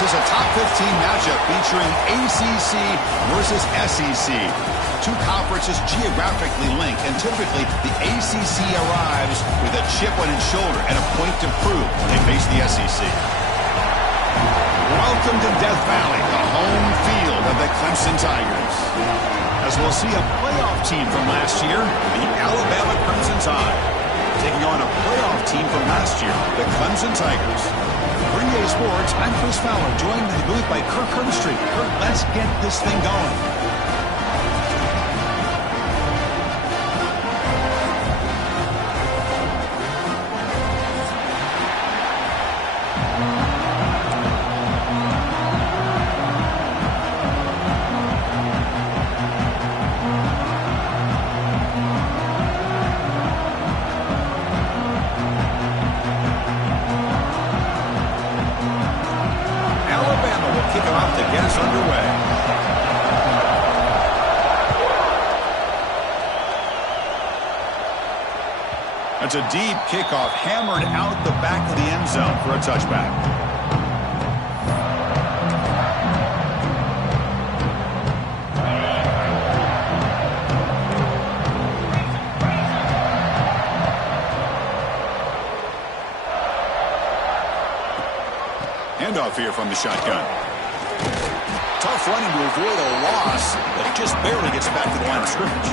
This is a top 15 matchup featuring ACC versus SEC. Two conferences geographically linked, and typically the ACC arrives with a chip on its shoulder and a point to prove when they face the SEC. Welcome to Death Valley, the home field of the Clemson Tigers. As we'll see a playoff team from last year, the Alabama Crimson Tide, taking on a playoff team from last year, the Clemson Tigers. For EA Sports, I'm Chris Fowler, joined in the booth by Kirk Herbstreit. Kirk, let's get this thing going. Kick him off to get us underway. That's a deep kickoff, hammered out the back of the end zone for a touchback. Handoff here from the shotgun. Tough running to avoid a loss, but it just barely gets back to the line of scrimmage.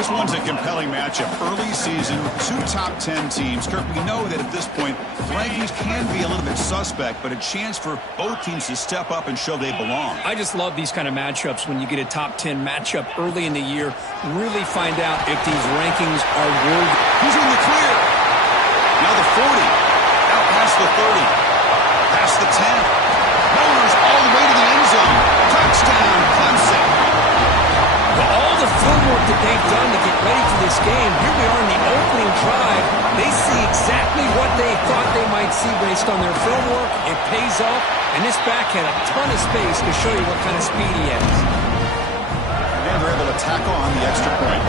This one's a compelling matchup. Early season, two top 10 teams. Kirk, we know that at this point, rankings can be a little bit suspect, but a chance for both teams to step up and show they belong. I just love these kind of matchups when you get a top 10 matchup early in the year. Really find out if these rankings are worthy. He's in the clear. Now the 40. Out past the 30. Past the 10. Bowlers all the way to the end zone. Touchdown, Clemson. Well, all the film work that they've done to get ready for this game, here we are in the opening drive. They see exactly what they thought they might see based on their film work. It pays off, and this back had a ton of space to show you what kind of speed he has. And they're able to tack on the extra point.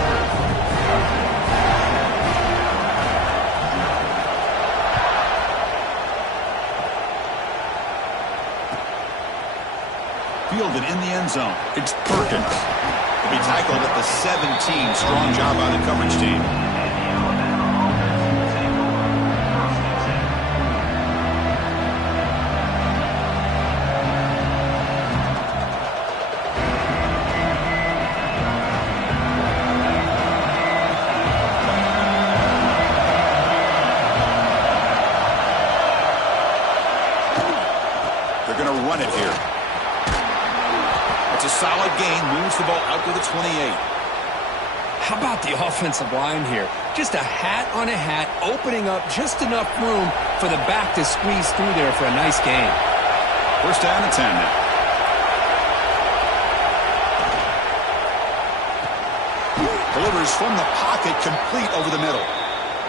Fielded in the end zone. It's Perkins. He'll be tackled at the 17. Strong job by the coverage team. They're going to run it here. It's a solid gain, moves the ball out to the 28. How about the offensive line here? Just a hat on a hat, opening up just enough room for the back to squeeze through there for a nice gain. First down and 10 now. Delivers from the pocket, complete over the middle.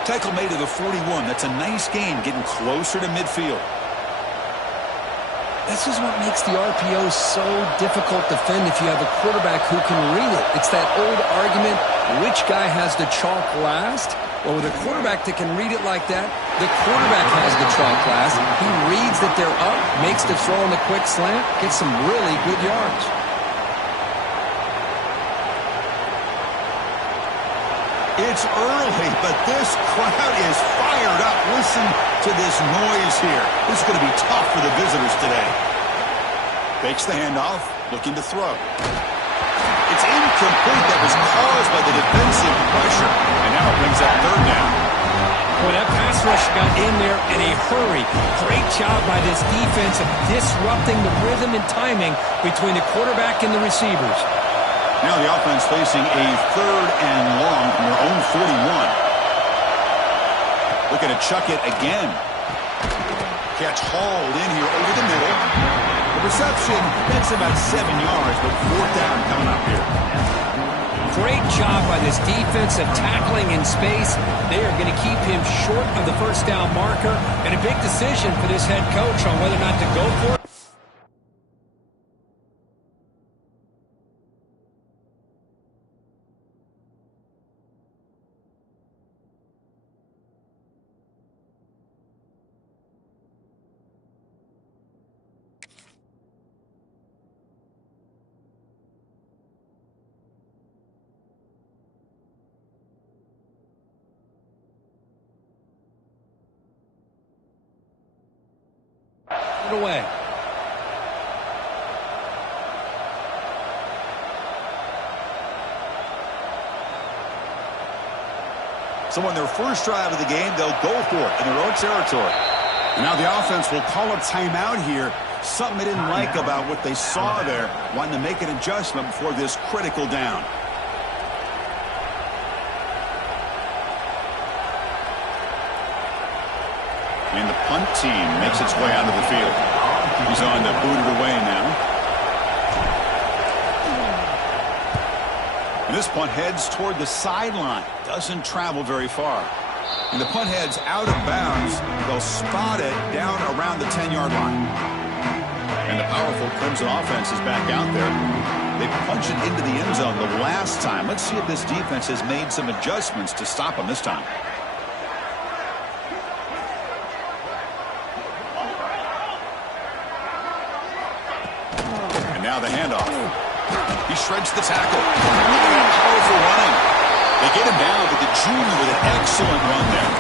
Tackle made to the 41. That's a nice gain, getting closer to midfield. This is what makes the RPO so difficult to defend if you have a quarterback who can read it. It's that old argument, which guy has the chalk last? Well, with a quarterback that can read it like that, the quarterback has the chalk last. He reads that they're up, makes the throw on the quick slant, gets some really good yards. It's early, but this crowd is fired up. Listen to this noise here. This is going to be tough for the visitors today. Fakes the handoff, looking to throw. It's incomplete. That was caused by the defensive pressure. And now it brings up third down. Boy, that pass rush got in there in a hurry. Great job by this defense of disrupting the rhythm and timing between the quarterback and the receivers. Now the offense facing a third and long from their own 41. Looking to chuck it again. Catch hauled in here over the middle. The reception, that's about 7 yards, but fourth down coming up here. Great job by this defense of tackling in space. They are going to keep him short of the first down marker. And a big decision for this head coach on whether or not to go for it. it away. So on their first drive of the game, they'll go for it in their own territory. And now the offense will call a timeout here. Something they didn't like about what they saw there, wanting to make an adjustment before this critical down. And the punt team makes its way out of the field. He's on to boot it away now. And this punt heads toward the sideline. Doesn't travel very far. And the punt heads out of bounds. They'll spot it down around the 10-yard line. And the powerful Clemson offense is back out there. They punched it into the end zone the last time. Let's see if this defense has made some adjustments to stop them this time. And now the handoff. He shreds the tackle. Look at that powerful running. They get him down, but the junior with an excellent run there.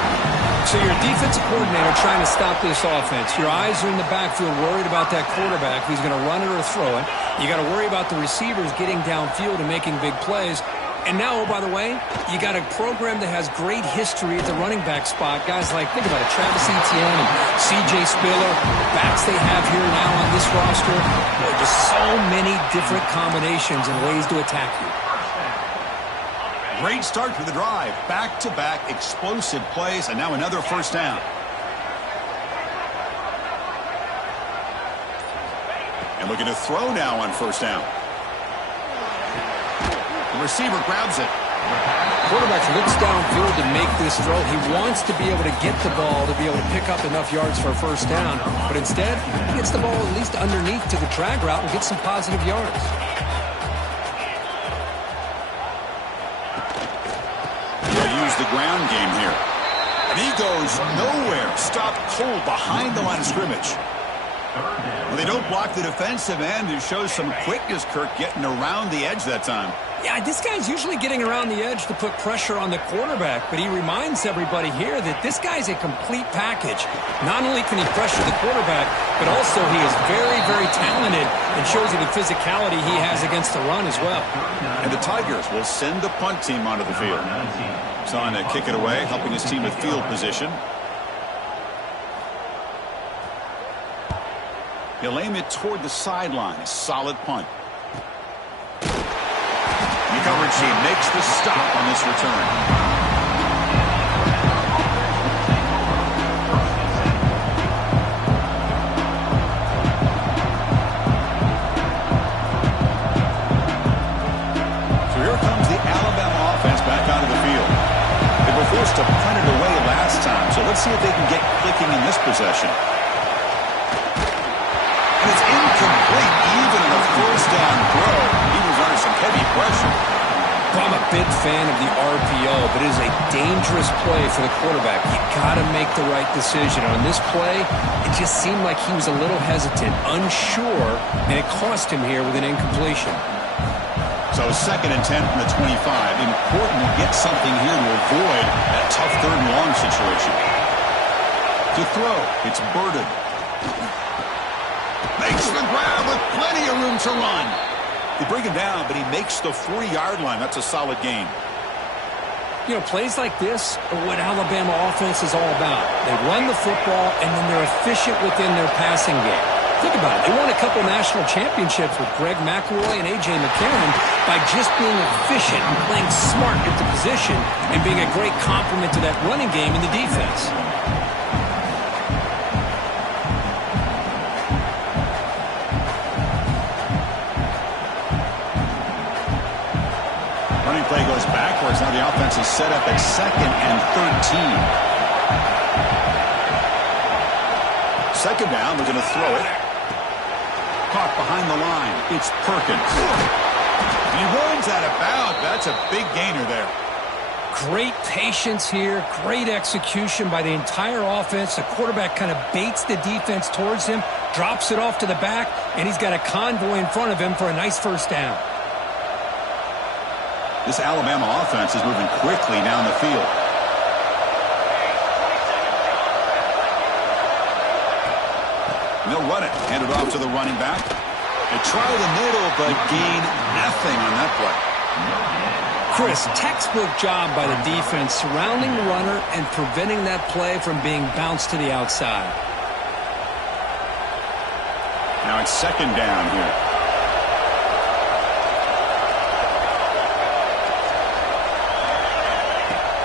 So you're a defensive coordinator trying to stop this offense. Your eyes are in the backfield worried about that quarterback who's going to run it or throw it. You got to worry about the receivers getting downfield and making big plays. And now, oh, by the way, you got a program that has great history at the running back spot. Guys like, think about it, Travis Etienne and C.J. Spiller, backs they have here now on this roster. There are just so many different combinations and ways to attack you. Great start to the drive. Back-to-back explosive plays, and now another first down. And looking to throw now on first down. The receiver grabs it. Quarterback looks downfield to make this throw. He wants to be able to get the ball to be able to pick up enough yards for a first down. But instead, he gets the ball at least underneath to the drag route and gets some positive yards. The ground game here. And he goes nowhere. Stopped cold behind the line of scrimmage. Well, they don't block the defensive end, who shows some quickness, Kirk, getting around the edge that time. Yeah, this guy's usually getting around the edge to put pressure on the quarterback, but he reminds everybody here that this guy's a complete package. Not only can he pressure the quarterback, but also he is very, very talented and shows you the physicality he has against the run as well. And the Tigers will send the punt team onto the field. He's on to kick it away, helping his team with field position. He'll aim it toward the sideline. A solid punt. The coverage team makes the stop on this return. So here comes the Alabama offense back onto the field. They were forced to punt it away last time, so let's see if they can get clicking in this possession. And it's incomplete, even in a first down throw. He was under some heavy pressure. I'm a big fan of the RPO, but it is a dangerous play for the quarterback. You got to make the right decision. On this play, it just seemed like he was a little hesitant, unsure, and it cost him here with an incompletion. So 2nd and 10 from the 25. Important to get something here to avoid that tough third and long situation. To throw, it's Burden. Makes the grab with plenty of room to run. They bring him down, but he makes the 40-yard line. That's a solid gain. You know, plays like this are what Alabama offense is all about. They run the football, and then they're efficient within their passing game. Think about it. They won a couple national championships with Greg McElroy and A.J. McCarron by just being efficient and playing smart at the position and being a great complement to that running game in the defense. Running play goes backwards. Now the offense is set up at 2nd and 13. Second down, we're going to throw it. Caught behind the line. It's Perkins. And he runs out of bounds. That's a big gainer there. Great patience here. Great execution by the entire offense. The quarterback kind of baits the defense towards him, drops it off to the back, and he's got a convoy in front of him for a nice first down. This Alabama offense is moving quickly down the field. And they'll run it. Hand it off to the running back. They try the middle, but gain nothing on that play. Chris, textbook job by the defense surrounding the runner and preventing that play from being bounced to the outside. Now it's second down here.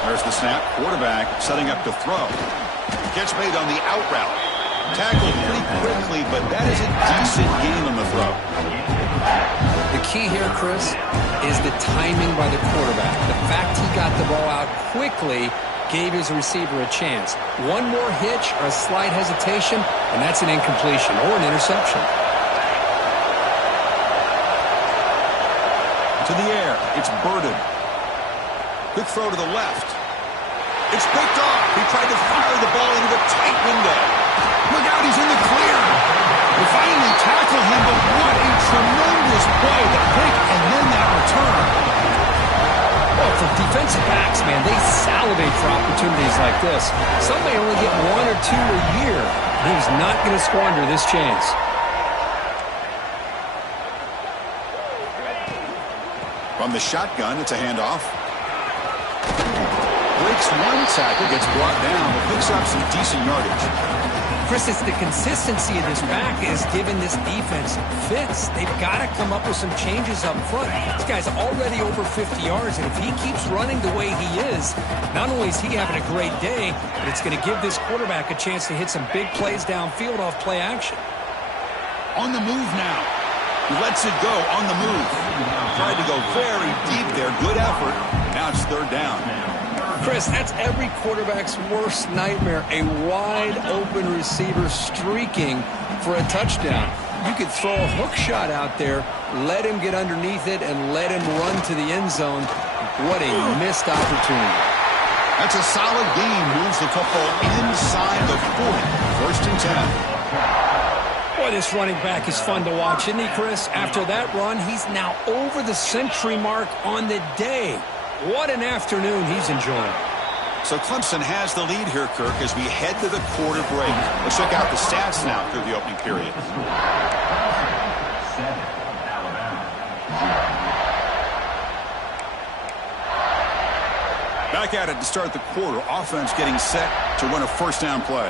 There's the snap. Quarterback setting up to throw. Catch made on the out route. Tackled pretty quickly, but that is a decent gain on the throw. The key here, Chris, is the timing by the quarterback. The fact he got the ball out quickly gave his receiver a chance. One more hitch or a slight hesitation, and that's an incompletion or an interception. To the air. It's Burden. Quick throw to the left. It's picked off. He tried to fire the ball into a tight window. Look out, he's in the clear. They finally tackle him, but what a tremendous play. The pick and then that return. Well, for defensive backs, man, they salivate for opportunities like this. Some may only get one or two a year. He was not going to squander this chance. From the shotgun, it's a handoff. Breaks one tackle, gets brought down, but picks up some decent yardage. Chris, it's the consistency of this back is giving this defense fits. They've got to come up with some changes up front. This guy's already over 50 yards, and if he keeps running the way he is, not only is he having a great day, but it's going to give this quarterback a chance to hit some big plays downfield off play action. On the move now. He lets it go on the move. Tried to go very deep there. Good effort. Now it's third down. Chris, that's every quarterback's worst nightmare. A wide-open receiver streaking for a touchdown. You could throw a hook shot out there, let him get underneath it, and let him run to the end zone. What a missed opportunity. That's a solid gain. Moves the football inside the 40. First and 10. Boy, this running back is fun to watch, isn't he, Chris? After that run, he's now over the century mark on the day. What an afternoon he's enjoying. So Clemson has the lead here, Kirk, as we head to the quarter break. Let's check out the stats now through the opening period. Back at it to start the quarter. Offense getting set to run a first down play.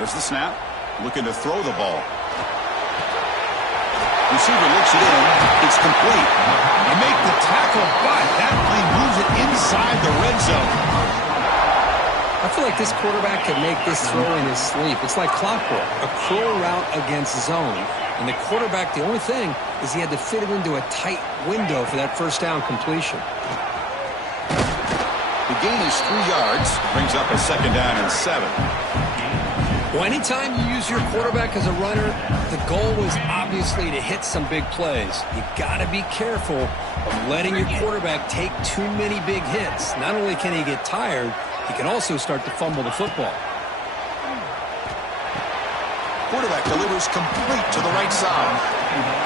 There's the snap. Looking to throw the ball. Receiver looks it in. It's complete. They make the tackle, but that play moves it inside the red zone. I feel like this quarterback could make this throw in his sleep. It's like clockwork. A crow route against zone. And the quarterback, the only thing is he had to fit it into a tight window for that first down completion. The gain is 3 yards. Brings up a second down and 7. Well, anytime you use your quarterback as a runner, the goal is obviously to hit some big plays. You got to be careful of letting your quarterback take too many big hits. Not only can he get tired, he can also start to fumble the football. Quarterback delivers complete to the right side.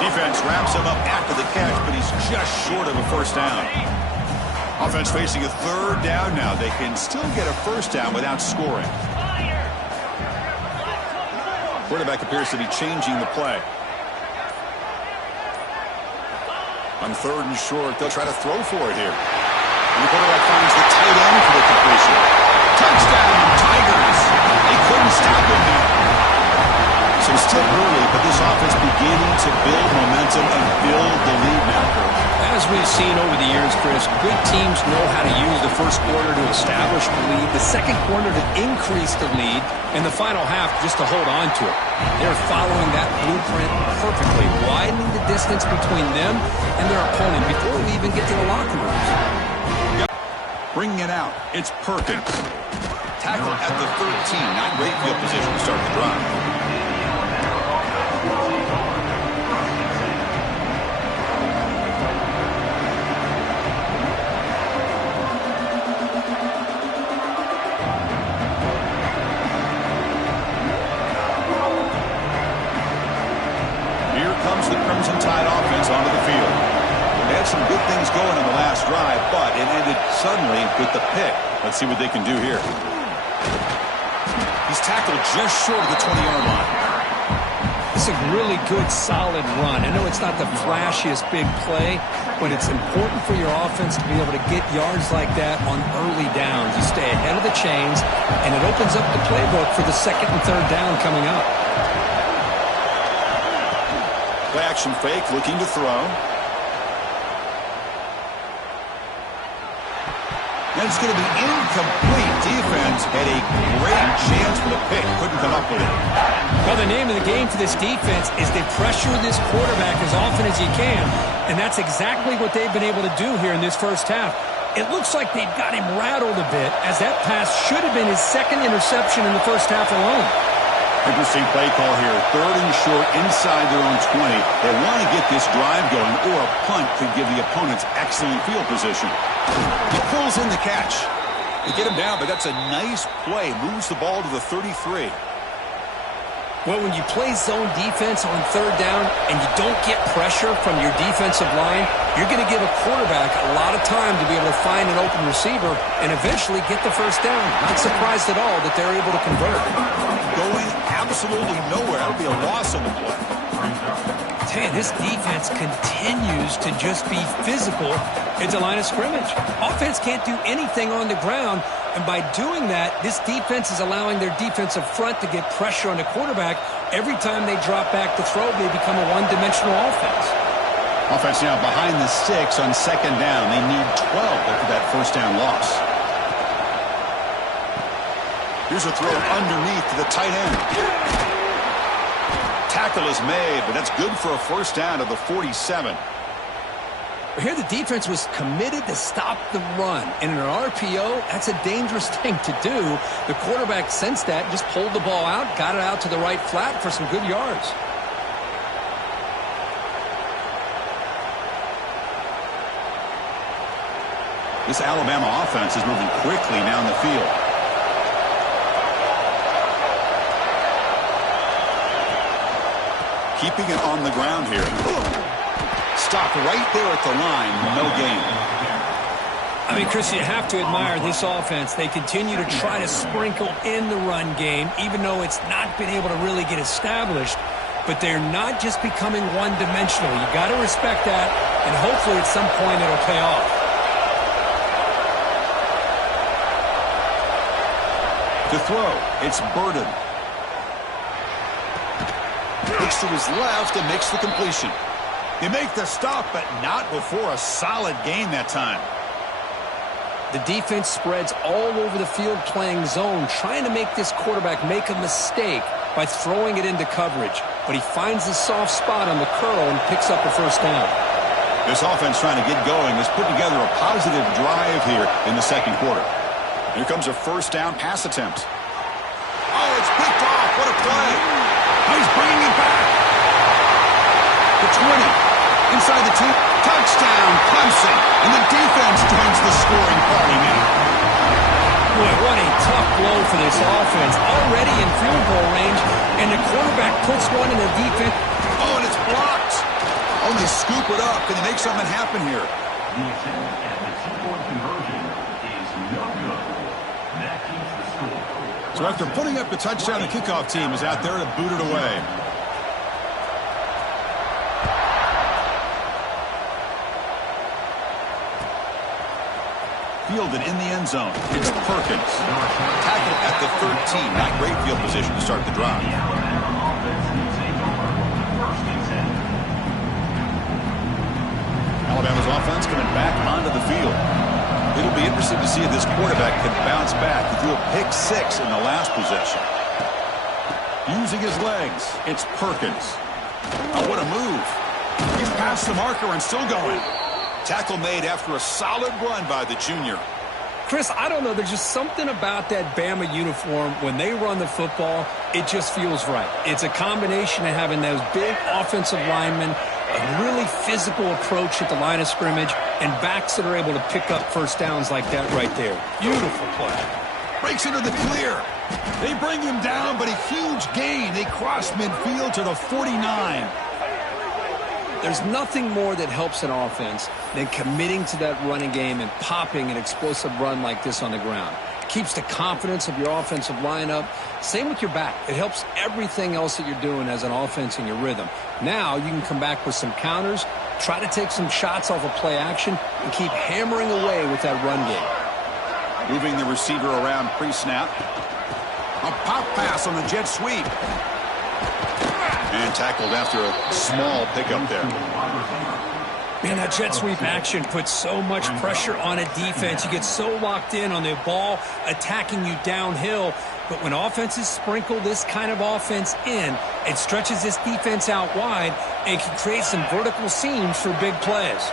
Defense wraps him up after the catch, but he's just short of a first down. Offense facing a third down now. They can still get a first down without scoring. Quarterback appears to be changing the play. On third and short, they'll try to throw for it here. And the quarterback finds the tight end for the completion. Touchdown, Tigers! They couldn't stop him there. So still early, but this offense beginning to build momentum and build the lead now. As we've seen over the years, Chris, good teams know how to use the first quarter to establish the lead, the second quarter to increase the lead, and the final half just to hold on to it. They're following that blueprint perfectly, widening the distance between them and their opponent before we even get to the locker rooms. Bringing it out, it's Perkins. Tackle at the 13, not great field position to start the drive. Here comes the Crimson Tide offense onto the field. They had some good things going run on the last drive, but it ended suddenly with the pick. Let's see what they can do here. He's tackled just short of the 20-yard line. It's a really good, solid run. I know it's not the flashiest big play, but it's important for your offense to be able to get yards like that on early downs. You stay ahead of the chains, and it opens up the playbook for the second and third down coming up. Play action fake, looking to throw. And it's going to be incomplete. Defense had a great chance for the pick. Couldn't come up with it. Well, the name of the game for this defense is they pressure this quarterback as often as you can, and that's exactly what they've been able to do here in this first half. It looks like they've got him rattled a bit, as that pass should have been his second interception in the first half alone. Interesting play call here. Third and short inside their own 20. They want to get this drive going, or a punt could give the opponents excellent field position. He pulls in the catch. They get him down, but that's a nice play. Moves the ball to the 33. Well, when you play zone defense on third down and you don't get pressure from your defensive line, you're going to give a quarterback a lot of time to be able to find an open receiver and eventually get the first down. Not surprised at all that they're able to convert. Going absolutely nowhere. That'll be a loss on the play. Man, this defense continues to just be physical at the line of scrimmage. Offense can't do anything on the ground, and by doing that, this defense is allowing their defensive front to get pressure on the quarterback. Every time they drop back to throw, they become a one-dimensional offense. Offense now behind the 6 on second down. They need 12 after that first down loss. Here's a throw underneath to the tight end. Tackle is made, but that's good for a first down to the 47. Here the defense was committed to stop the run. And in an RPO, that's a dangerous thing to do. The quarterback sensed that, just pulled the ball out, got it out to the right flat for some good yards. This Alabama offense is moving quickly down the field. Keeping it on the ground here. Stop right there at the line. No gain. I mean, Chris, you have to admire this offense. They continue to try to sprinkle in the run game, even though it's not been able to really get established. But they're not just becoming one-dimensional. You got to respect that, and hopefully at some point it'll pay off. To throw, it's Burden. Looks to his left and makes the completion. They make the stop, but not before a solid gain that time. The defense spreads all over the field playing zone, trying to make this quarterback make a mistake by throwing it into coverage. But he finds the soft spot on the curl and picks up a first down. This offense trying to get going has put together a positive drive here in the second quarter. Here comes a first down pass attempt. Oh, it's picked off. What a play. He's bringing it back. The 20. Inside the 2. Touchdown, Clemson. And the defense joins the scoring party now. Boy, what a tough blow for this offense. Already in field goal range, and the quarterback puts one in the defense. Oh, and it's blocked. Oh, they scoop it up. Can they make something happen here? The attempt at the two-point conversion is no good. That keeps the score. So after putting up the touchdown, the kickoff team is out there to boot it away. Fielded in the end zone. It's Perkins. Tackled at the 13. Not great field position to start the drive. Alabama's offense coming back onto the field. It'll be interesting to see if this quarterback can bounce back. He threw a pick 6 in the last possession. Using his legs, it's Perkins. Oh, what a move. He's past the marker and still going. Tackle made after a solid run by the junior. Chris, I don't know. There's just something about that Bama uniform. When they run the football, it just feels right. It's a combination of having those big offensive linemen, a really physical approach at the line of scrimmage, and backs that are able to pick up first downs like that right there. Beautiful play. Breaks into the clear. They bring him down, but a huge gain. They cross midfield to the 49. There's nothing more that helps an offense than committing to that running game and popping an explosive run like this on the ground. Keeps the confidence of your offensive lineup. Same with your back. It helps everything else that you're doing as an offense in your rhythm. Now you can come back with some counters, try to take some shots off of play action, and keep hammering away with that run game. Moving the receiver around pre-snap. A pop pass on the jet sweep. And tackled after a small pickup there. Man, that jet sweep action puts so much pressure on a defense. You get so locked in on the ball attacking you downhill. But when offenses sprinkle this kind of offense in, it stretches this defense out wide and can create some vertical seams for big plays.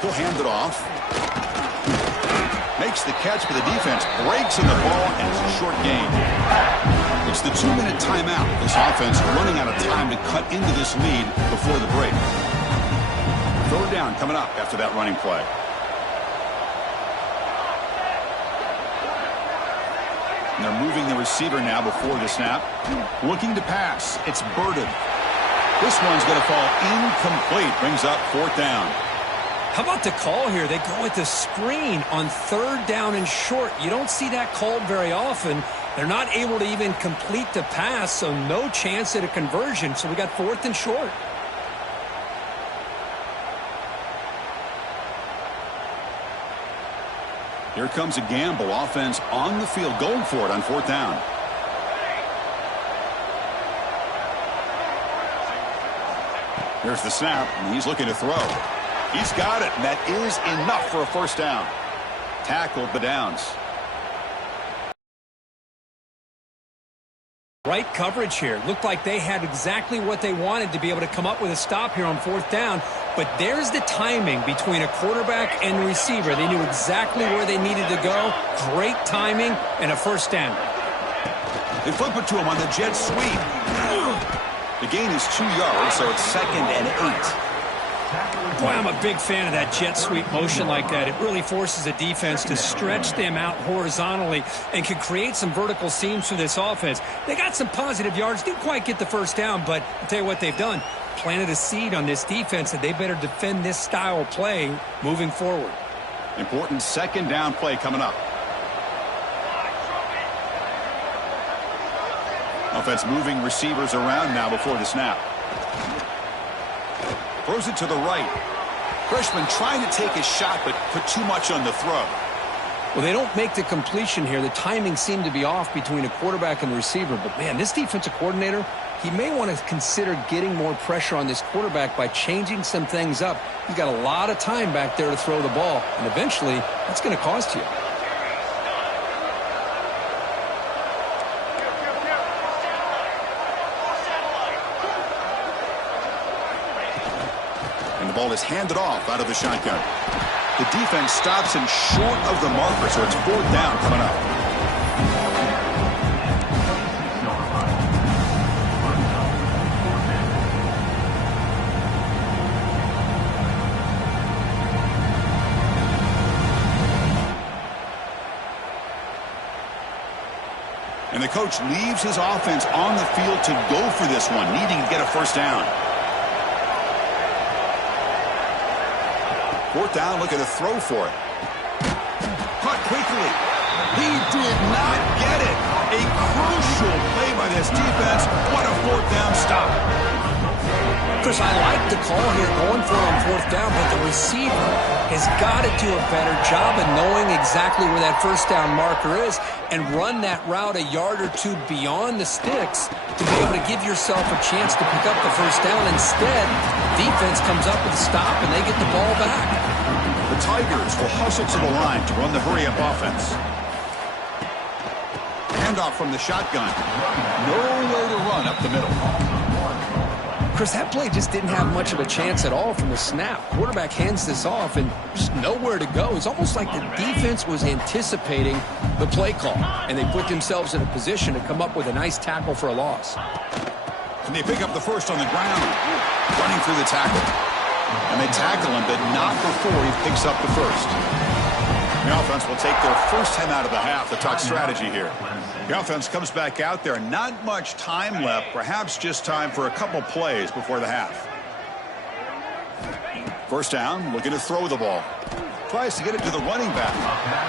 He'll hand it off. Makes the catch, but the defense breaks in the ball, and it's a short gain. It's the 2-minute timeout. This offense running out of time to cut into this lead before the break. Third down coming up after that running play. And they're moving the receiver now before the snap. Looking to pass. It's Burden. This one's going to fall incomplete. Brings up fourth down. How about the call here? They go with the screen on third down and short. You don't see that called very often. They're not able to even complete the pass, so no chance at a conversion. So we got fourth and short. Here comes a gamble. Offense on the field going for it on fourth down. Here's the snap, and he's looking to throw. He's got it, and that is enough for a first down. Tackled the downs. Right coverage here. Looked like they had exactly what they wanted to be able to come up with a stop here on fourth down. But there's the timing between a quarterback and the receiver. They knew exactly where they needed to go. Great timing and a first down. They flip it to him on the jet sweep. The gain is 2 yards, so it's 2nd and 8. Boy, I'm a big fan of that jet sweep motion like that. It really forces a defense to stretch them out horizontally and can create some vertical seams for this offense. They got some positive yards. Didn't quite get the first down, but I'll tell you what they've done. Planted a seed on this defense that they better defend this style of play moving forward. Important second down play coming up. Offense moving receivers around now before the snap. Throws it to the right. Freshman trying to take a shot, but put too much on the throw. Well, they don't make the completion here. The timing seemed to be off between a quarterback and the receiver. But, man, this defensive coordinator, he may want to consider getting more pressure on this quarterback by changing some things up. He's got a lot of time back there to throw the ball, and eventually that's going to cost you. The ball is handed off out of the shotgun. The defense stops him short of the marker, so it's fourth down coming up. And the coach leaves his offense on the field to go for this one, needing to get a first down. Fourth down, looking to throw for it. Caught quickly. He did not get it. A crucial play by this defense. What a fourth down stop. Chris, I like the call here going for it on fourth down, but the receiver has got to do a better job of knowing exactly where that first down marker is and run that route a yard or two beyond the sticks to be able to give yourself a chance to pick up the first down. Instead, defense comes up with a stop and they get the ball back. The Tigers will hustle to the line to run the hurry-up offense. Handoff from the shotgun. Nowhere to run up the middle. Chris, that play just didn't have much of a chance at all from the snap. Quarterback hands this off and just nowhere to go. It's almost like the defense was anticipating the play call, and they put themselves in a position to come up with a nice tackle for a loss. And they pick up the first on the ground, running through the tackle. And they tackle him, but not before he picks up the first. The offense will take their first time out of the half to talk strategy here. The offense comes back out there. Not much time left. Perhaps just time for a couple plays before the half. First down, looking to throw the ball. Tries to get it to the running back.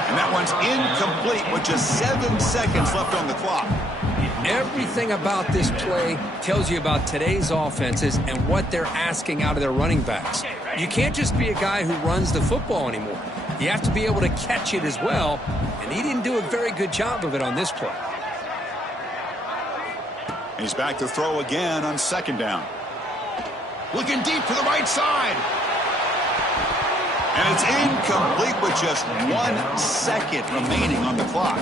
And that one's incomplete with just 7 seconds left on the clock. Everything about this play tells you about today's offenses and what they're asking out of their running backs. You can't just be a guy who runs the football anymore. You have to be able to catch it as well, and he didn't do a very good job of it on this play. He's back to throw again on second down. Looking deep to the right side. And it's incomplete with just 1 second remaining on the clock.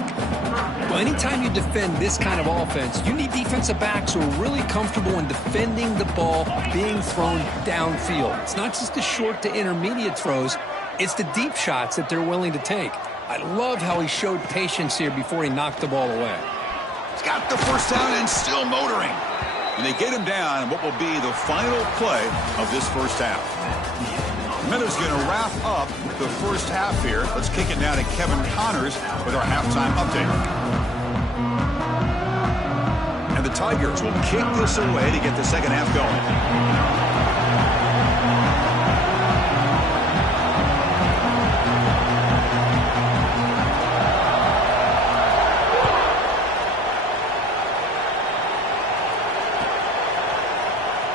Well, anytime you defend this kind of offense, you need defensive backs who are really comfortable in defending the ball being thrown downfield. It's not just the short to intermediate throws. It's the deep shots that they're willing to take. I love how he showed patience here before he knocked the ball away. He's got the first down and still motoring. And they get him down in what will be the final play of this first half. Miller's going to wrap up the first half here. Let's kick it down to Kevin Connors with our halftime update. And the Tigers will kick this away to get the second half going.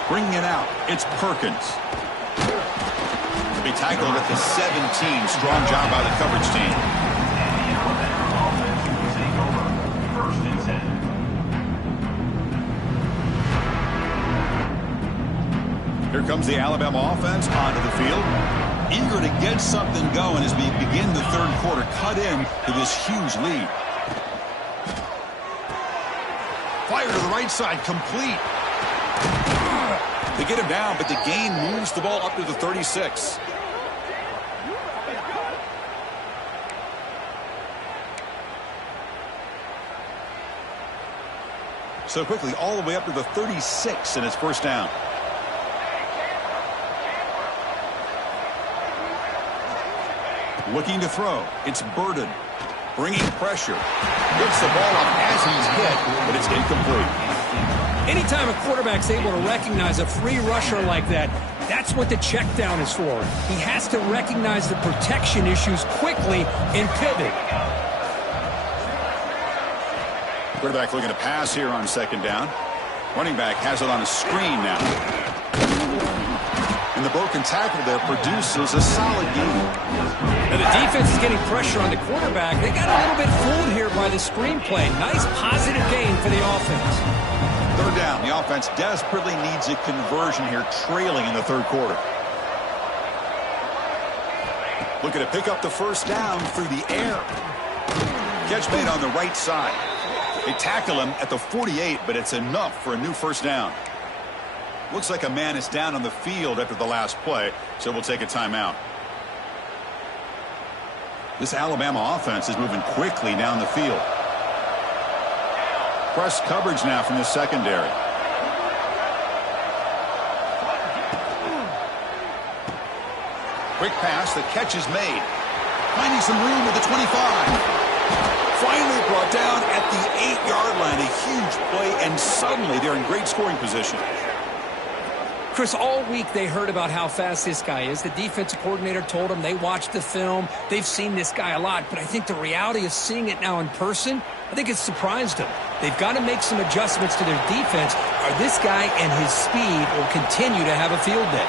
Bringing it out, it's Perkins. Be tackled at the 17. Strong job by the coverage team. Here comes the Alabama offense onto the field. Eager to get something going as we begin the third quarter. Cut in to this huge lead. Fire to the right side, complete. They get him down, but the gain moves the ball up to the 36. So quickly, all the way up to the 36 in his first down. Looking to throw. It's Burden. Bringing pressure. Gets the ball up as he's hit, but it's incomplete. Anytime a quarterback's able to recognize a free rusher like that, that's what the check down is for. He has to recognize the protection issues quickly and pivot. Quarterback looking to pass here on second down. Running back has it on a screen now. And the broken tackle there produces a solid gain. Now the defense is getting pressure on the quarterback. They got a little bit fooled here by the screenplay. Nice positive gain for the offense. Third down. The offense desperately needs a conversion here, trailing in the third quarter. Looking to pick up the first down through the air. Catch made on the right side. They tackle him at the 48, but it's enough for a new first down. Looks like a man is down on the field after the last play, so we'll take a timeout. This Alabama offense is moving quickly down the field. Press coverage now from the secondary. Quick pass, the catch is made. Finding some room at the 25. Finally brought down at the 8-yard line. A huge play, and suddenly they're in great scoring position. Chris, all week they heard about how fast this guy is. The defensive coordinator told them they watched the film. They've seen this guy a lot, but I think the reality of seeing it now in person, I think it's surprised them. They've got to make some adjustments to their defense, or this guy and his speed will continue to have a field day.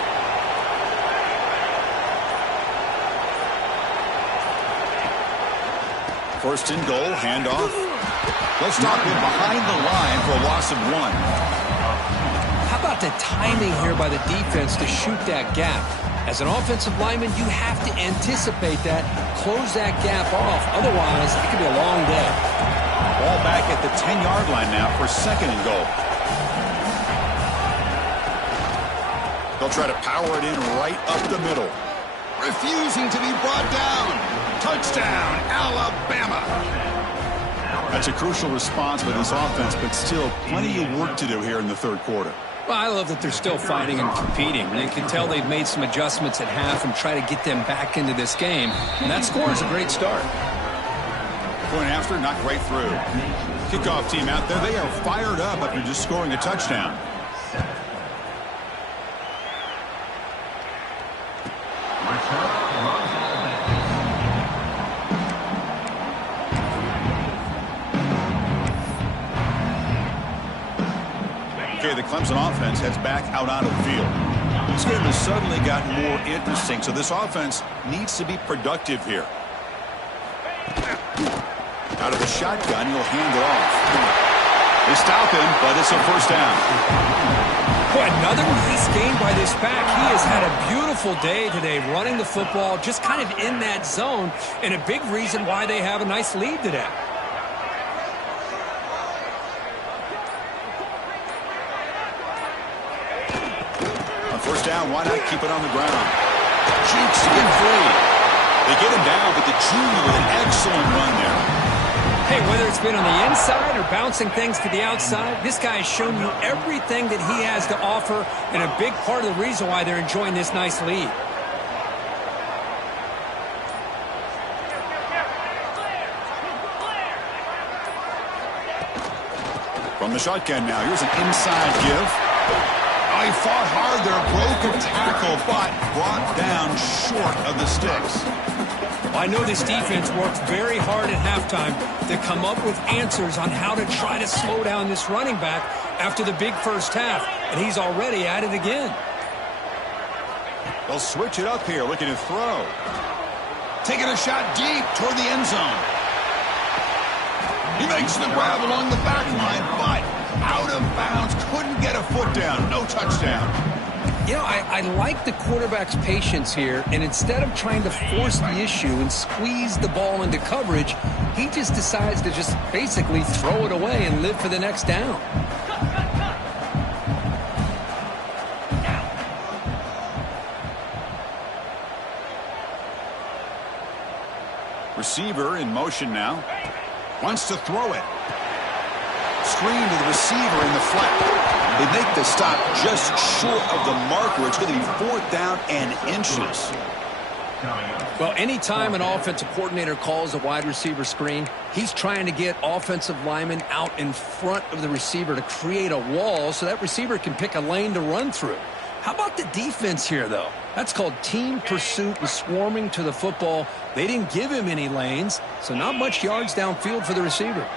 First and goal, handoff. They'll stop him behind the line for a loss of 1. How about the timing here by the defense to shoot that gap? As an offensive lineman, you have to anticipate that, close that gap off. Otherwise, it could be a long day. Ball back at the 10-yard line now for second and goal. They'll try to power it in right up the middle. Refusing to be brought down. Touchdown, Alabama. That's a crucial response by this offense, but still plenty of work to do here in the third quarter. Well, I love that they're still fighting and competing. You can tell they've made some adjustments at half and try to get them back into this game. And that score is a great start. Point after, knocked right through. Kickoff team out there, they are fired up after just scoring a touchdown. Okay, the Clemson offense heads back out onto the field. This game has suddenly gotten more interesting, so this offense needs to be productive here. Out of the shotgun, he'll hand it off. They stop him, but it's a first down. Boy, another nice game by this back. He has had a beautiful day today running the football, just kind of in that zone, and a big reason why they have a nice lead today. On first down, why not keep it on the ground? Cheeks to get free. They get him down, but the junior with an excellent run there. Hey, whether it's been on the inside or bouncing things to the outside, this guy has shown you everything that he has to offer, and a big part of the reason why they're enjoying this nice lead. From the shotgun now, here's an inside give. Oh, he fought hard there, broke a tackle, but brought down short of the sticks. I know this defense worked very hard at halftime to come up with answers on how to try to slow down this running back after the big first half, and he's already at it again. They'll switch it up here, looking to throw. Taking a shot deep toward the end zone. He makes the grab along the back line, but out of bounds, couldn't get a foot down, no touchdown. You know, I like the quarterback's patience here, and instead of trying to force the issue and squeeze the ball into coverage, he just decides to just basically throw it away and live for the next down. Receiver in motion now. Wants to throw it. Screen to the receiver in the flat. They make the stop just short of the marker. It's going to be 4th down and inches. Well, anytime an offensive coordinator calls a wide receiver screen, he's trying to get offensive linemen out in front of the receiver to create a wall so that receiver can pick a lane to run through. How about the defense here, though? That's called team pursuit and swarming to the football. They didn't give him any lanes, so not much yards downfield for the receiver.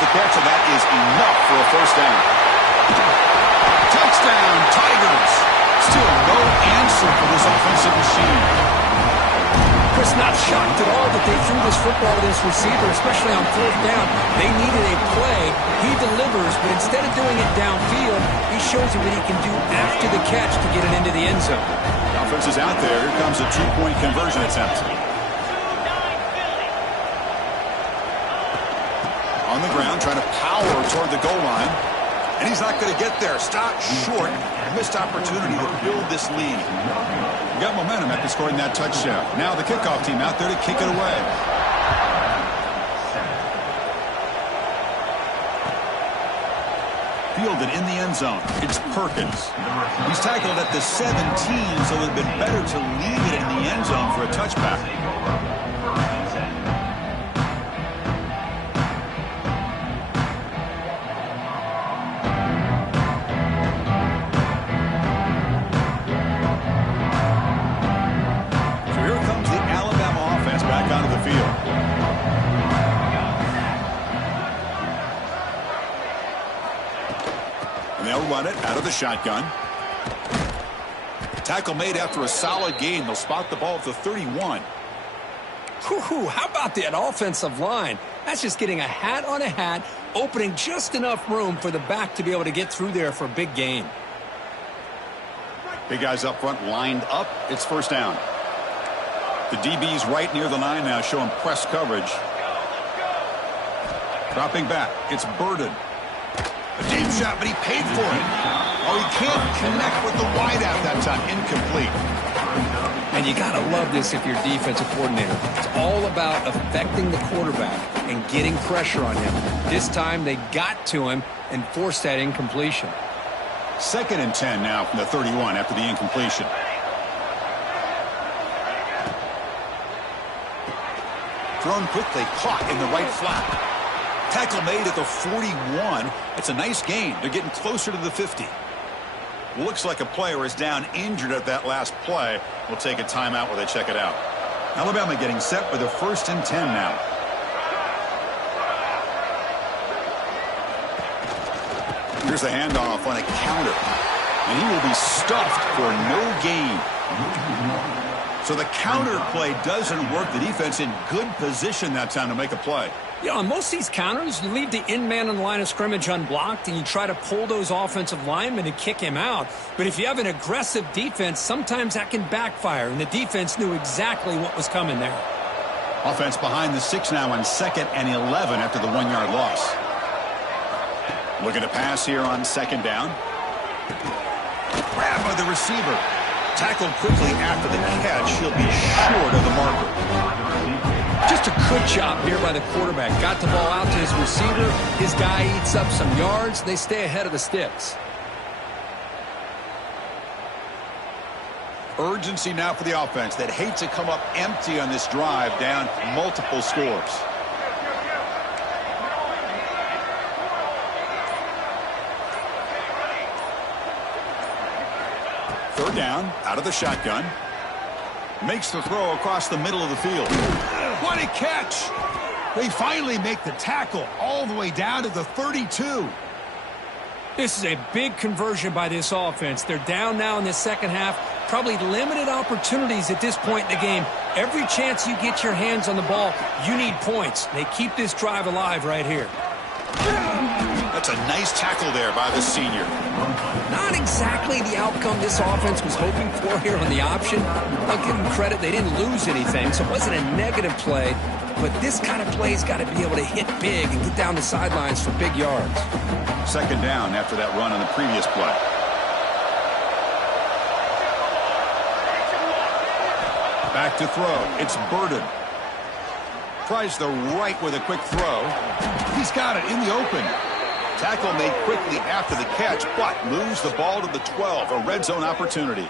The catch of that is enough for a first down. Touchdown, Tigers. Still no answer for this offensive machine. Chris, not shocked at all that they threw this football to this receiver, especially on 4th down. They needed a play. He delivers, but instead of doing it downfield, he shows you what he can do after the catch to get it into the end zone. The offense is out there. Here comes a 2-point conversion attempt. On the ground, trying to power toward the goal line. And he's not going to get there. Stopped short. Missed opportunity to build this lead. We got momentum after scoring that touchdown. Now the kickoff team out there to kick it away. Fielded in the end zone. It's Perkins. He's tackled at the 17, so it would have been better to leave it in the end zone for a touchback. Run it out of the shotgun. Tackle made after a solid game. They'll spot the ball at the 31. Whew, how about that offensive line? That's just getting a hat on a hat, opening just enough room for the back to be able to get through there for a big gain. Big guys up front lined up. It's first down. The DB's right near the line now, showing press coverage. Dropping back. It's Burden. A deep shot, but he paid for it. Oh, he can't connect with the wideout that time. Incomplete. And you got to love this if you're defensive coordinator. It's all about affecting the quarterback and getting pressure on him. This time they got to him and forced that incompletion. 2nd and 10 now from the 31 after the incompletion. Thrown quickly, caught in the right flat. Tackle made at the 41. It's a nice gain. They're getting closer to the 50. Looks like a player is down injured at that last play. We'll take a timeout while they check it out. Alabama getting set for the 1st and 10 now. Here's the handoff on a counter. And he will be stuffed for no gain. So the counter play doesn't work. The defense in good position that time to make a play. Yeah, on most of these counters, you leave the in-man on the line of scrimmage unblocked, and you try to pull those offensive linemen and kick him out. But if you have an aggressive defense, sometimes that can backfire, and the defense knew exactly what was coming there. Offense behind the 6 now on 2nd and 11 after the 1-yard loss. Looking to pass here on 2nd down. Grab by the receiver. Tackled quickly after the catch. He'll be short of the marker. Just a good job here by the quarterback. Got the ball out to his receiver. His guy eats up some yards. They stay ahead of the sticks. Urgency now for the offense that hate to come up empty on this drive, down multiple scores. Third down, out of the shotgun. Makes the throw across the middle of the field. What a catch! They finally make the tackle all the way down to the 32. This is a big conversion by this offense. They're down now in the second half. Probably limited opportunities at this point in the game. Every chance you get your hands on the ball, you need points. They keep this drive alive right here. That's a nice tackle there by the senior. Not exactly the outcome this offense was hoping for here on the option. I'll give them credit. They didn't lose anything, so it wasn't a negative play. But this kind of play's got to be able to hit big and get down the sidelines for big yards. 2nd down after that run on the previous play. Back to throw. It's Burden. Tries the right with a quick throw. He's got it in the open. Tackle made quickly after the catch, but moves the ball to the 12. A red zone opportunity.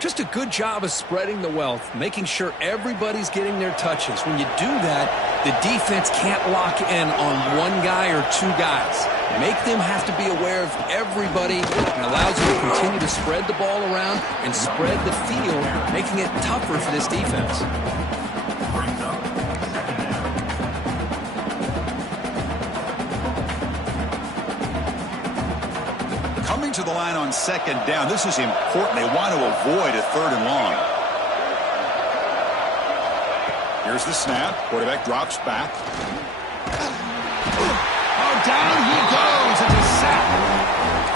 Just a good job of spreading the wealth, making sure everybody's getting their touches. When you do that, the defense can't lock in on one guy or two guys. Make them have to be aware of everybody, and allows you to continue to spread the ball around and spread the field, making it tougher for this defense. Coming to the line on 2nd down. This is important. They want to avoid a 3rd and long. Here's the snap. Quarterback drops back. Oh, down he goes. It's a sack.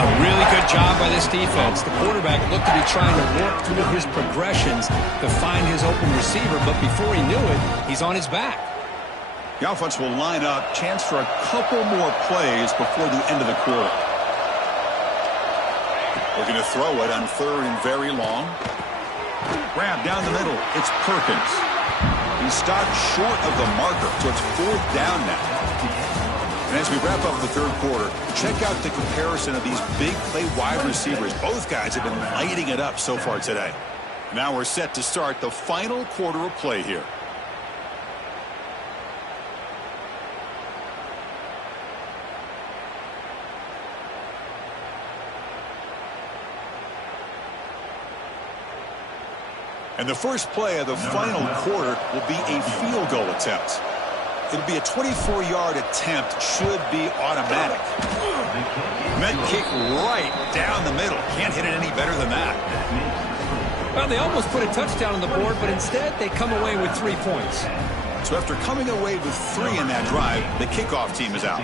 A really good job by this defense. The quarterback looked to be trying to work through his progressions to find his open receiver, but before he knew it, he's on his back. The offense will line up. Chance for a couple more plays before the end of the quarter. Looking to throw it on 3rd and very long. Grab down the middle. It's Perkins. He stopped short of the marker, so it's 4th down now. And as we wrap up the 3rd quarter, check out the comparison of these big play wide receivers. Both guys have been lighting it up so far today. Now we're set to start the final quarter of play here. And the first play of the final quarter will be a field goal attempt. It'll be a 24-yard attempt, should be automatic. Met kick right down the middle. Can't hit it any better than that. Well, they almost put a touchdown on the board, but instead they come away with 3 points. So after coming away with 3 in that drive, the kickoff team is out.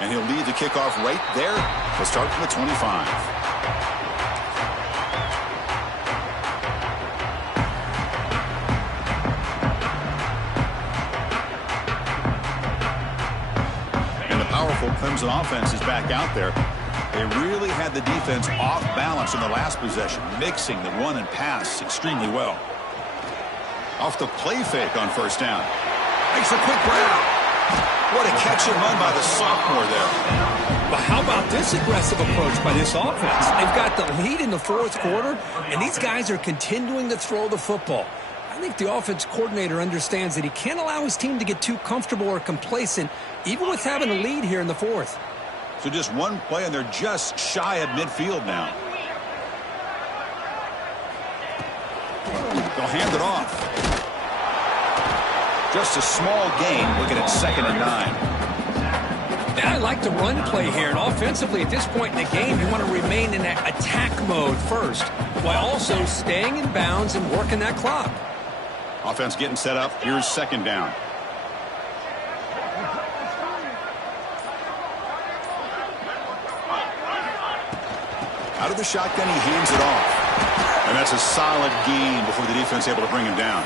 And he'll lead the kickoff right there. He'll start from the 25. And the powerful Clemson offense is back out there. They really had the defense off balance in the last possession, mixing the run and pass extremely well. Off the play fake on first down. Makes a quick grab. What a catch and run by the sophomore there. But how about this aggressive approach by this offense? They've got the lead in the fourth quarter, and these guys are continuing to throw the football. I think the offense coordinator understands that he can't allow his team to get too comfortable or complacent, even with having a lead here in the fourth. So just one play, and they're just shy at midfield now. They'll hand it off. Just a small gain, looking at 2nd and 9. And I like the run play here. And offensively, at this point in the game, you want to remain in that attack mode first, while also staying in bounds and working that clock. Offense getting set up. Here's 2nd down. Out of the shotgun, he hands it off. And that's a solid gain before the defense able to bring him down.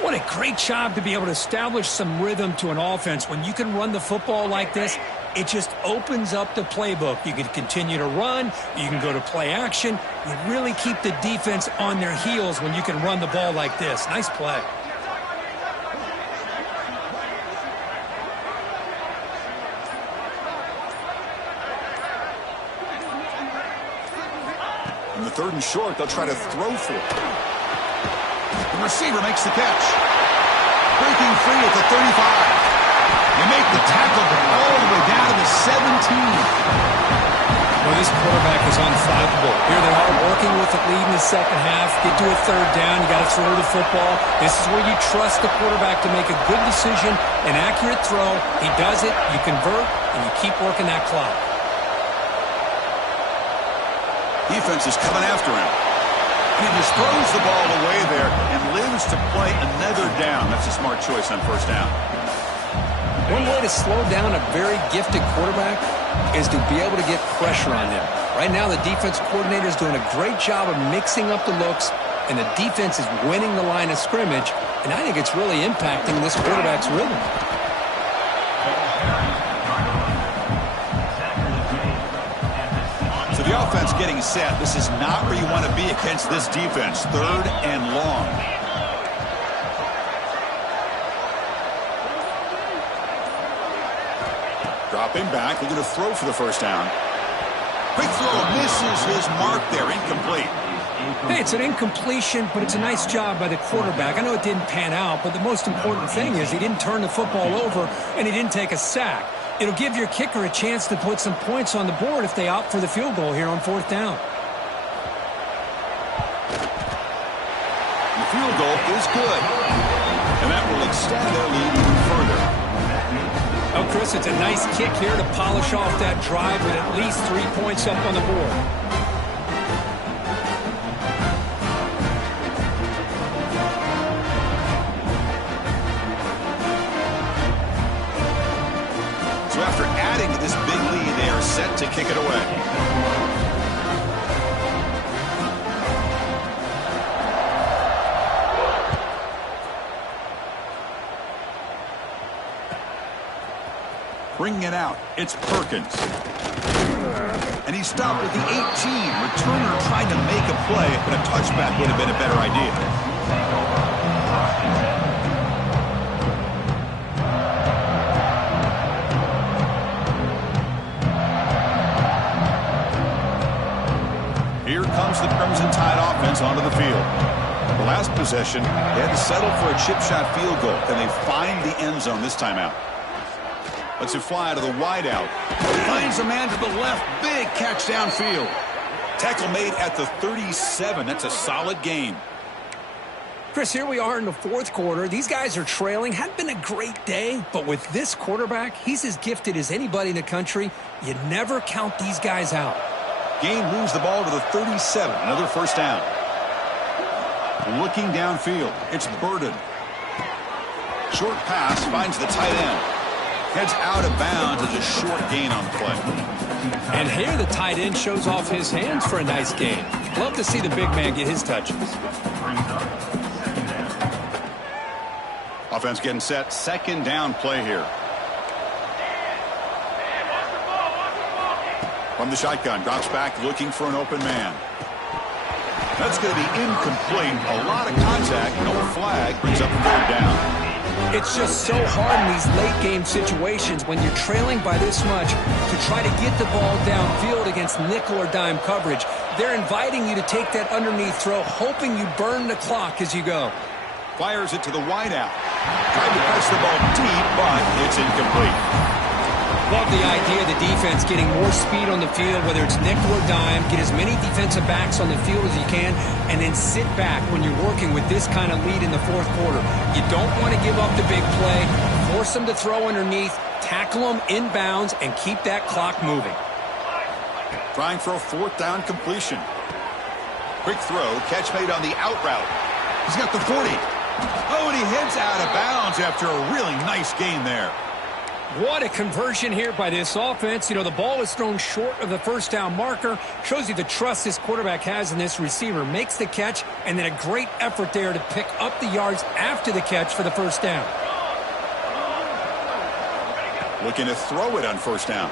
What a great job to be able to establish some rhythm to an offense. When you can run the football like this, it just opens up the playbook. You can continue to run. You can go to play action. You really keep the defense on their heels when you can run the ball like this. Nice play. On the 3rd and short, they'll try to throw for it. The receiver makes the catch. Breaking free at the 35. They make the tackle all the way down to the 17. Well, this quarterback is unflappable. Here they are working with the lead in the second half. Get to a 3rd down. You got to throw the football. This is where you trust the quarterback to make a good decision, an accurate throw. He does it. You convert, and you keep working that clock. Defense is coming after him. And he just throws the ball away there and lives to play another down. That's a smart choice on 1st down. One way to slow down a very gifted quarterback is to be able to get pressure on them. Right now, the defense coordinator is doing a great job of mixing up the looks, and the defense is winning the line of scrimmage, and I think it's really impacting this quarterback's rhythm. So the offense getting set. This is not where you want to be against this defense. 3rd and long. Dropping back, looking to throw for the 1st down. Quick throw, misses his mark there, incomplete. Hey, it's an incompletion, but it's a nice job by the quarterback. I know it didn't pan out, but the most important thing is he didn't turn the football over and he didn't take a sack. It'll give your kicker a chance to put some points on the board if they opt for the field goal here on 4th down. The field goal is good, and that will extend their lead even further. Oh, Chris, it's a nice kick here to polish off that drive with at least 3 points up on the board. So after adding to this big lead, they are set to kick it away. Bringing it out, it's Perkins. And he stopped at the 18. Returner trying to make a play, but a touchback would have been a better idea. Here comes the Crimson Tide offense onto the field. The last possession, they had to settle for a chip shot field goal. Can they find the end zone this time out? Let's it fly to the wideout. Finds a man to the left. Big catch downfield. Tackle made at the 37. That's a solid gain. Chris, here we are in the 4th quarter. These guys are trailing. Hadn't been a great day, but with this quarterback, he's as gifted as anybody in the country. You never count these guys out. Gain moves the ball to the 37. Another 1st down. Looking downfield. It's Burden. Short pass finds the tight end. Heads out of bounds as a short gain on the play. And here the tight end shows off his hands for a nice gain. Love to see the big man get his touches. Offense getting set. 2nd down play here. From the shotgun, drops back looking for an open man. That's going to be incomplete. A lot of contact, no flag, brings up third down. It's just so hard in these late-game situations when you're trailing by this much to try to get the ball downfield against nickel or dime coverage. They're inviting you to take that underneath throw, hoping you burn the clock as you go. Fires it to the wideout. Tried to press the ball deep, but it's incomplete. Love the idea of the defense getting more speed on the field, whether it's nickel or dime. Get as many defensive backs on the field as you can, and then sit back when you're working with this kind of lead in the fourth quarter. You don't want to give up the big play. Force them to throw underneath, tackle them inbounds, and keep that clock moving. Trying for a fourth down completion. Quick throw, catch made on the out route. He's got the 40. Oh, and he heads out of bounds after a really nice gain there. What a conversion here by this offense. You know, the ball is thrown short of the first down marker. Shows you the trust this quarterback has in this receiver. Makes the catch, and then a great effort there to pick up the yards after the catch for the first down. Looking to throw it on first down.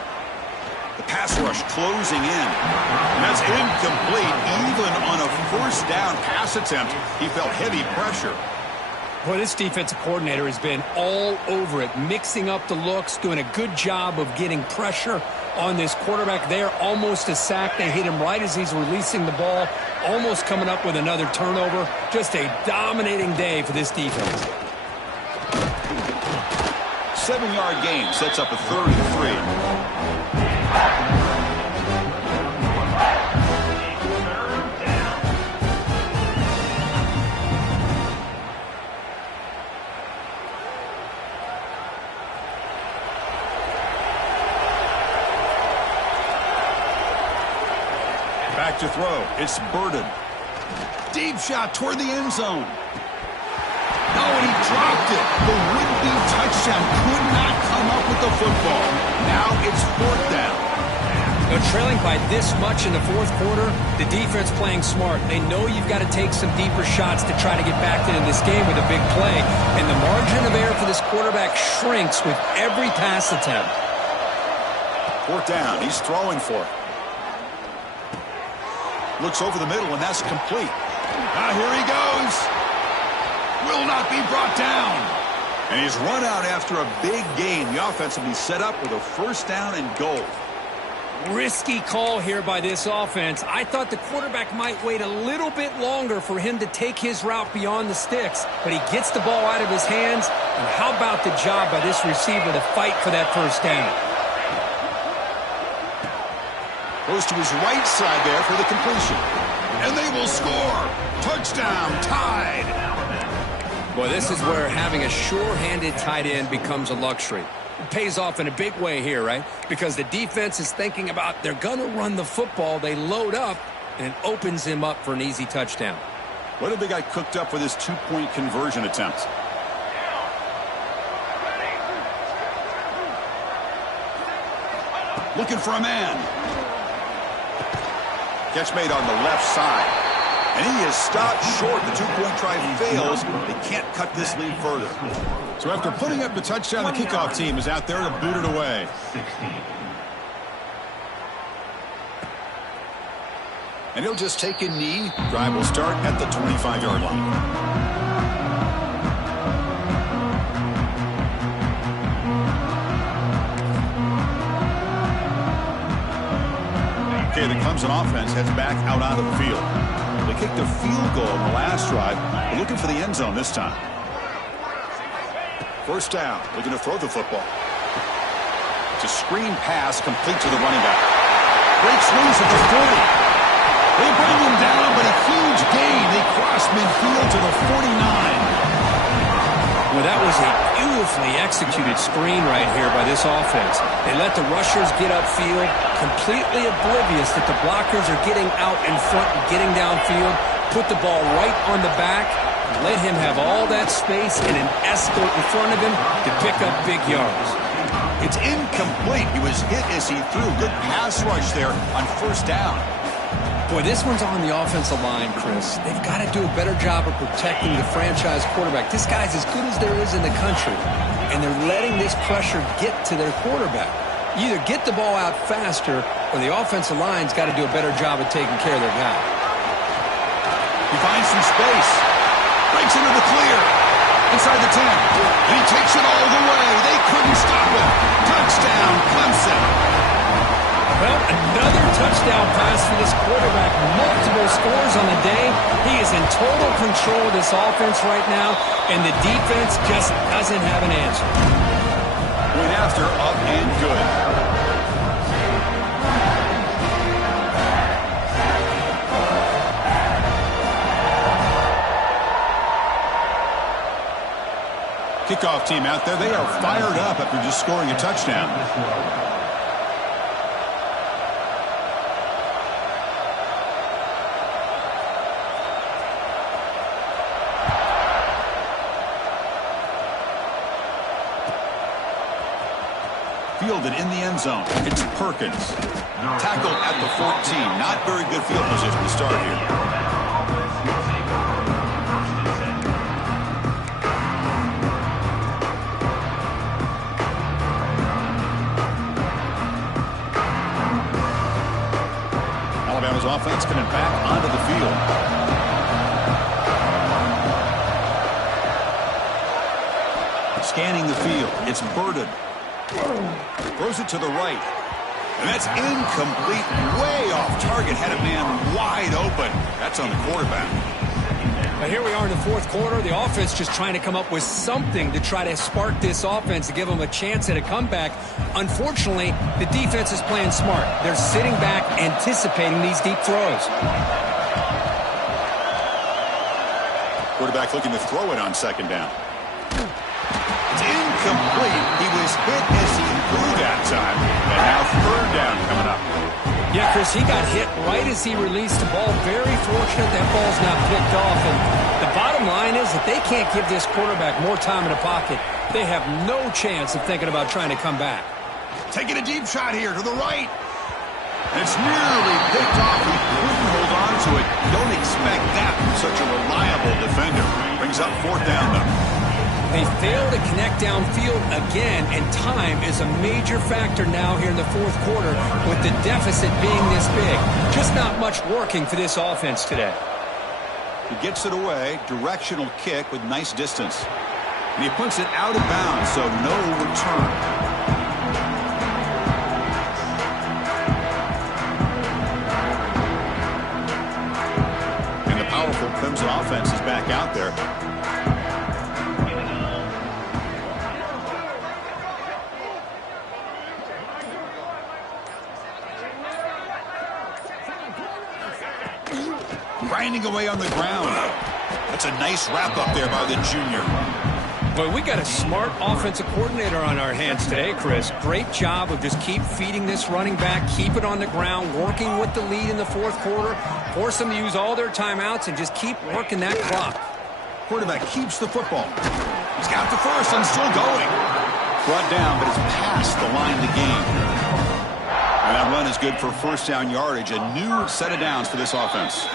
The pass rush closing in. And that's incomplete. Even on a first down pass attempt, he felt heavy pressure. Boy, this defensive coordinator has been all over it, mixing up the looks, doing a good job of getting pressure on this quarterback there. Almost a sack. They hit him right as he's releasing the ball, almost coming up with another turnover. Just a dominating day for this defense. 7-yard gain sets up a 3rd and 3. Back to throw. It's Burden. Deep shot toward the end zone. No, and he dropped it. The would-be touchdown could not come up with the football. Now it's 4th down. They're trailing by this much in the fourth quarter. The defense playing smart. They know you've got to take some deeper shots to try to get back into this game with a big play. And the margin of error for this quarterback shrinks with every pass attempt. 4th down. He's throwing for it. Looks over the middle, and that's complete. Here he goes. Will not be brought down. And he's run out after a big gain. The offense will be set up with a first down and goal. Risky call here by this offense. I thought the quarterback might wait a little bit longer for him to take his route beyond the sticks, but he gets the ball out of his hands. And how about the job by this receiver to fight for that first down? Goes to his right side there for the completion. And they will score. Touchdown, tied. Boy, this is where having a sure-handed tight end becomes a luxury. It pays off in a big way here, right? Because the defense is thinking about they're going to run the football. They load up, and it opens him up for an easy touchdown. What have they got cooked up for this 2-point conversion attempt? Looking for a man. Catch made on the left side. And he is stopped short. The 2-point try fails. They can't cut this lead further. So after putting up the touchdown, the kickoff team is out there to boot it away. And he'll just take a knee. Drive will start at the 25-yard line. Okay, the Clemson offense heads back out onto the field. They kicked a field goal in the last drive. They're looking for the end zone this time. First down, looking to throw the football. It's a screen pass complete to the running back. Breaks loose at the 40. They bring him down, but a huge gain. They cross midfield to the 49. Well, that was a beautifully executed screen right here by this offense. They let the rushers get upfield, completely oblivious that the blockers are getting out in front and getting downfield, put the ball right on the back, and let him have all that space and an escort in front of him to pick up big yards. It's incomplete. He was hit as he threw. Good pass rush there on first down. Boy, this one's on the offensive line, Chris. They've got to do a better job of protecting the franchise quarterback. This guy's as good as there is in the country, and they're letting this pressure get to their quarterback. You either get the ball out faster or the offensive line's got to do a better job of taking care of their guy. He finds some space. Breaks into the clear. Inside the 10. And he takes it all the way. They couldn't stop him. Touchdown, Clemson. Well, another touchdown pass for this quarterback. Multiple scores on the day. He is in total control of this offense right now, and the defense just doesn't have an answer. Went after, up and good. Kickoff team out there. They are fired up after just scoring a touchdown. Fielded in the end zone. It's Perkins. Tackled at the 14. Not very good field position to start here. Alabama's offense coming back onto the field. Scanning the field. It's Burden. Throws it to the right. And that's incomplete. Way off target. Had a man wide open. That's on the quarterback. Now here we are in the fourth quarter. The offense just trying to come up with something to try to spark this offense to give them a chance at a comeback. Unfortunately, the defense is playing smart. They're sitting back, anticipating these deep throws. Quarterback looking to throw it on second down. It's incomplete. He was hit as he threw that time. And now third down coming up. Yeah, Chris, he got hit right as he released the ball. Very fortunate that ball's not picked off. And the bottom line is that they can't give this quarterback more time in the pocket. They have no chance of thinking about trying to come back. Taking a deep shot here to the right. And it's nearly picked off. He couldn't hold on to it. Don't expect that from such a reliable defender. Brings up fourth down, though. They fail to connect downfield again, and time is a major factor now here in the fourth quarter with the deficit being this big. Just not much working for this offense today. He gets it away, directional kick with nice distance. And he puts it out of bounds, so no return. And the powerful Clemson offense is back out there. Grinding away on the ground. That's a nice wrap up there by the junior. Boy, we got a smart offensive coordinator on our hands today, Chris. Great job of just keep feeding this running back, keep it on the ground, working with the lead in the fourth quarter, force them to use all their timeouts, and just keep working that clock. Quarterback keeps the football. He's got the first and still going. Brought down, but it's past the line to gain. And that run is good for first down yardage. A new set of downs for this offense.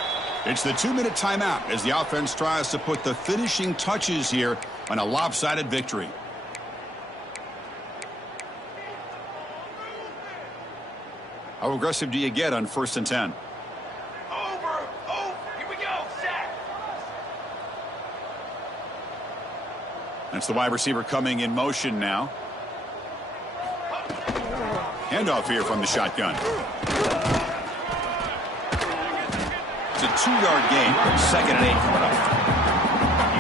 It's the 2-minute timeout as the offense tries to put the finishing touches here on a lopsided victory. How aggressive do you get on 1st and 10? Here we go, set. That's the wide receiver coming in motion now. Handoff here from the shotgun. It's a 2-yard gain. 2nd and 8 coming up.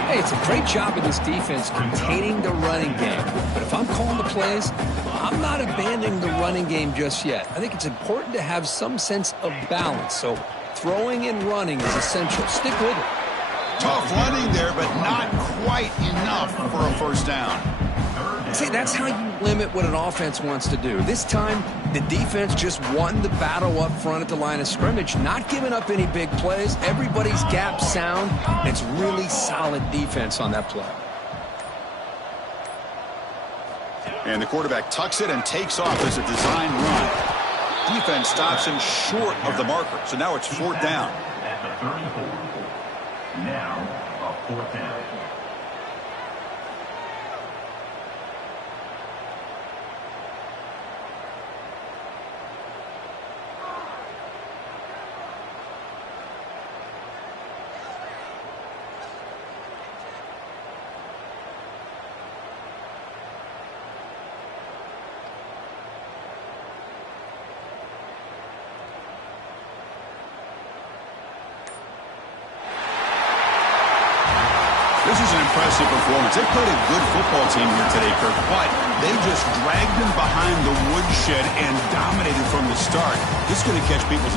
Hey, it's a great job of this defense containing the running game. But if I'm calling the plays, I'm not abandoning the running game just yet. I think it's important to have some sense of balance. So throwing and running is essential. Stick with it. Tough running there, but not quite enough for a first down. See, that's how you limit what an offense wants to do. This time, the defense just won the battle up front at the line of scrimmage, not giving up any big plays. Everybody's gap sound. It's really solid defense on that play. And the quarterback tucks it and takes off as a design run. Defense stops him short of the marker, so now it's 4th down. At the 34. Now, a 4th down. This is an impressive performance. They played a good football team here today, Kirk, but they just dragged them behind the woodshed and dominated from the start. This is going to catch people's